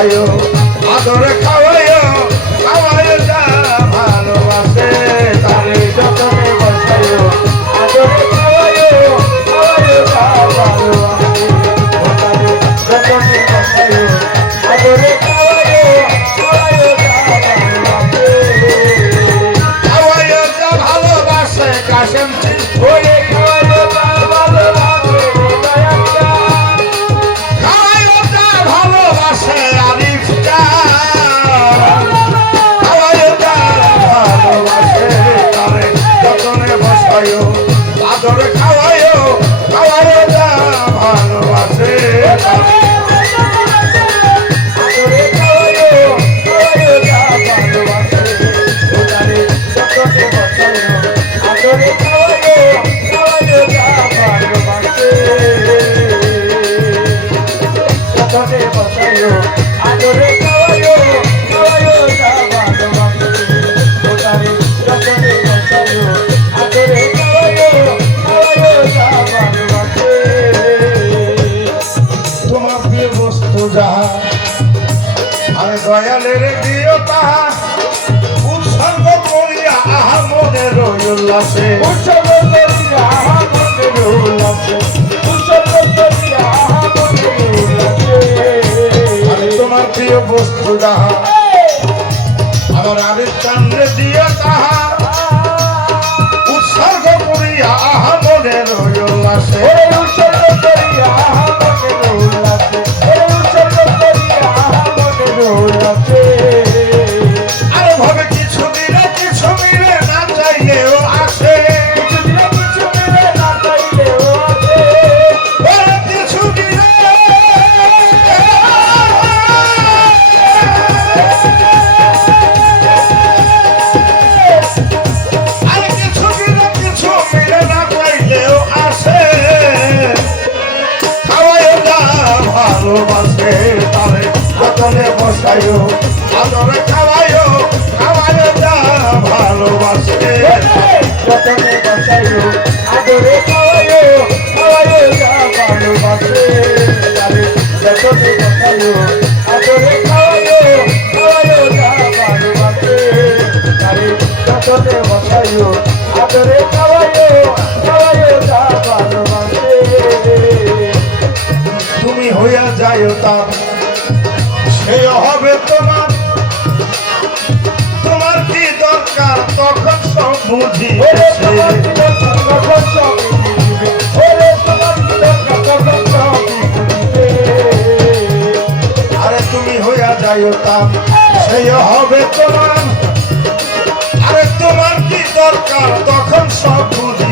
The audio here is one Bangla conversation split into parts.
বসায়ো আদরে খাওয়াইও খাওয়াইও যা ভালোবাসে তারে যতনে বসায়ো আদরে খাওয়াইও খাওয়াইও যা ভালোবাসে তারে যতনে বসায়ো আদরে খাওয়াইও খাওয়াইও যা ভালোবাসে খাওয়াইও যা ভালোবাসে কাশেম চিজ হয়ে খাওয়াইও যা ভালোবাসে আদরে খাওয়াইও খাওয়াইও যা ভালোবাসে আদরে খাওয়াইও খাওয়াইও যা ভালোবাসে ওটারে যতনে বসাইও আদরে খাওয়াইও খাওয়াইও যা ভালোবাসে যতনে বসাইও আদরে খাওয়াইও খাওয়াইও যা ভালোবাসে ওটারে যতনে বসাইও আদরে তোমার প্রিয় বস্তু যাহা আমি দয়ালের দিও তাহা উৎসর্গ করিয়া আহা মনের উল্লাসে উৎসর্গ করিয়া আহা মনের উল্লাসে উৎসর্গ করিয়া আহা মনের উল্লাসে আমি তোমার প্রিয় বস্তু যাহা আমার আবেগ চান্দ্রে দিও তাহা উৎসর্গ করিয়া আহা মনের উল্লাসে উৎসর্গ করিয়া আহা মনের উল্লাসে উৎসর্গ করিয়া আহা মনের উল্লাসে আরে ভাবে কিছু মিলে না চাইলেও আসে কিছু মিলে না চাইলেও আসে কিছু মিলে ভালোবাসে তারে যতনে বসাইও আদরে খাওয়াইও খাওয়াইও যা ভালোবাসে যতনে বসাইও আদরে খাওয়াইও খাওয়াইও যা ভালোবাসে তারে যতনে বসাইও আদরে খাওয়াইও খাওয়াইও যা ভালোবাসে তারে যতনে বসাইও আদরে খাওয়াইও খাওয়াইও যা ভালোবাসে তুমি হইয়া যাইও তার সে হবে তোমার তোমার কি দরকার তখন সব বুঝি আরে তুমি হইয়া যাইও তার সে হবে তোমার আরে তোমার কি দরকার তখন সব বুঝি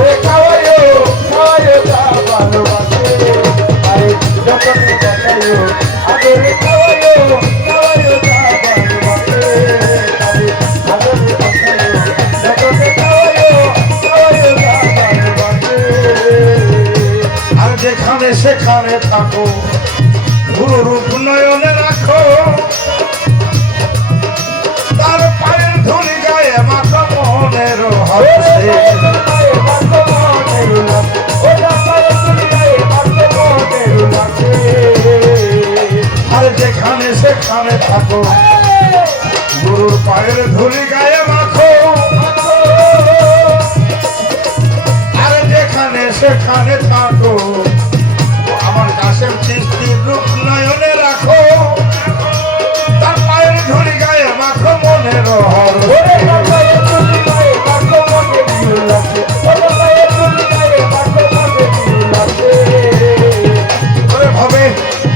আদরে খাওয়াইও খাওয়াইও যা ভালোবাসে যতনে বসাইও আদরে খাওয়াইও খাওয়াইও যা ভালোবাসে আদরে বসাইও যতনে খাওয়াইও খাওয়াইও যা ভালোবাসে আর যেখানে সেখানে থাকো গুরু রূপ নয়নে রাখো তার পায়ের ধুলি গায়ে মাথা মনের হসে আর যেখানে সেখানে থাকো গুরুর পায়ের ধুলি গায়ে মাখো আর যেখানে সেখানে থাকো আমার কাশেম চিশতির রূপ নয়নে রাখো তার পায়ের ধুলি গায়ে মাখো মনের হরসে ভাবে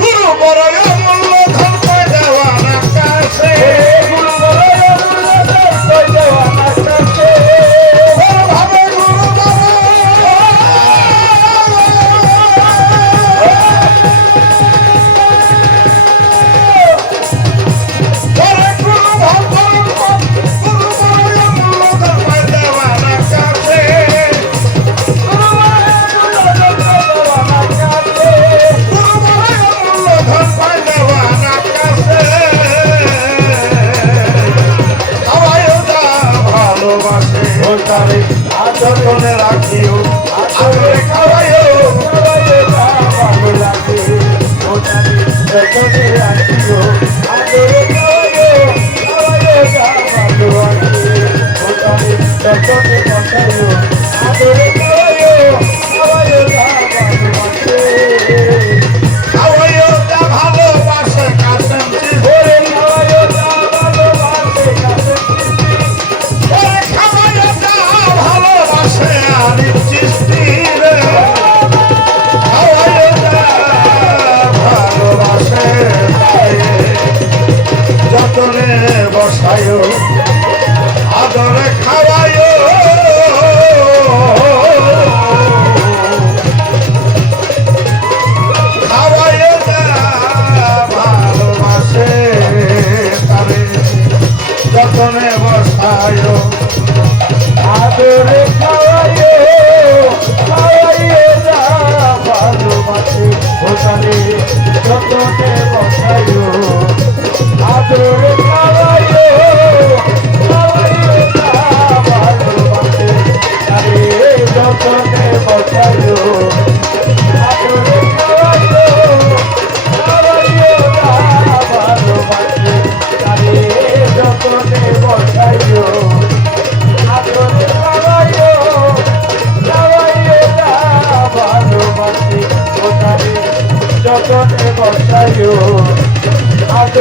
গুরু বড় মূল্য ধন দেওয়ার কাছে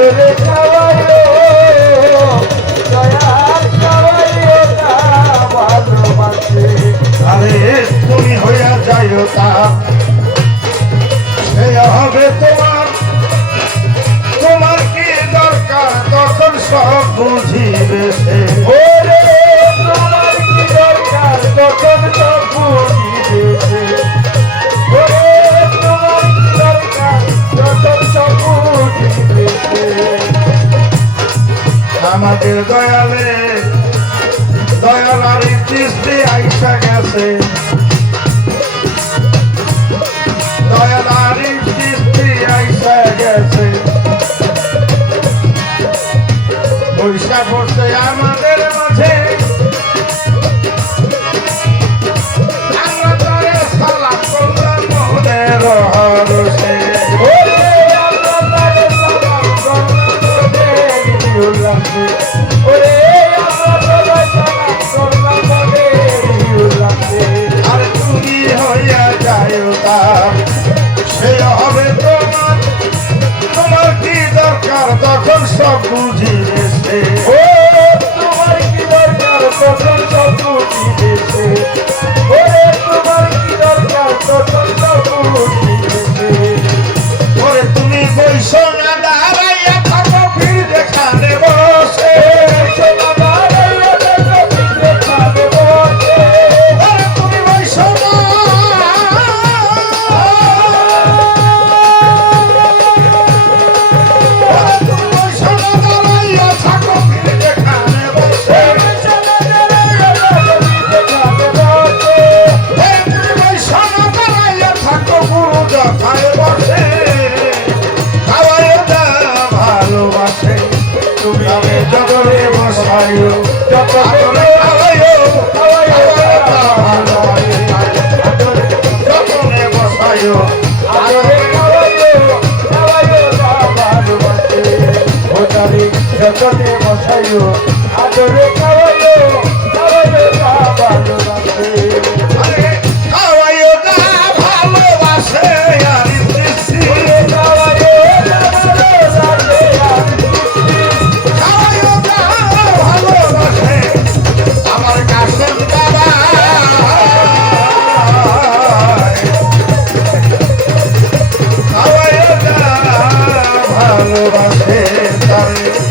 আদরে খাওয়াইও দয়াল খাওয়াইও না ভালোবাসে আরে তুমি হইয়া যাইও তা সে হবে তোমার তোমার কি দরকার তখন সব বুঝিবে সে ওরে তোমার কি দরকার তখন সব বুঝিবে ওরে তোমার কি দরকার তখন সব বুঝিবে আমাদের দয়ালে দয়ালার দৃষ্টি আইসা গেছে দয়ালার দৃষ্টি আইসা গেছে পয়সা পড়ছে আমাদের মাঝে আমরা তারে সালাম করলাম মনের হরসে ওরে আমরা তারে সালাম করলাম উল্লাসে ওরে আমরা তারে সালাম করলাম উল্লাসে আর তুমি হইয়া যাইও তার সে হবে তোমার তোমার কি দরকার তখন সব বুঝিবে সে ও তোমার কি দরকার তখন সব বুঝিবে ওরে তোমার কি দরকার তখন সব বুঝিবে ওরে তুমি বৈষণা দাঁড়াইয়া থাকো ভিড় দেখানে বসে ওরে তুমি বৈষণা ওরে তুমি বৈষণা দাঁড়াইয়া থাকো ভিড় দেখানে বসে তুমি বৈষণা দাঁড়াইয়া থাকো গুরু যথায় বসে খাওয়ায় দা ভালোবাসে তুমি আমি জগরে বসাইও যতনে খাওয়াইও যতনে বসাইও আদরে খাওয়াইও খাওয়াইও ভালোবাসে ওটারে যতনে বসাইও আদরে খাওয়াইও খাওয়াইও ভালোবাসে আরে খাওয়াইও দা ভালোবাসে আর দৃষ্টি খাওয়াইও দা ভালোবাসে আমার কাছে বাবা খাওয়াইও দা ভালোবাসে তারে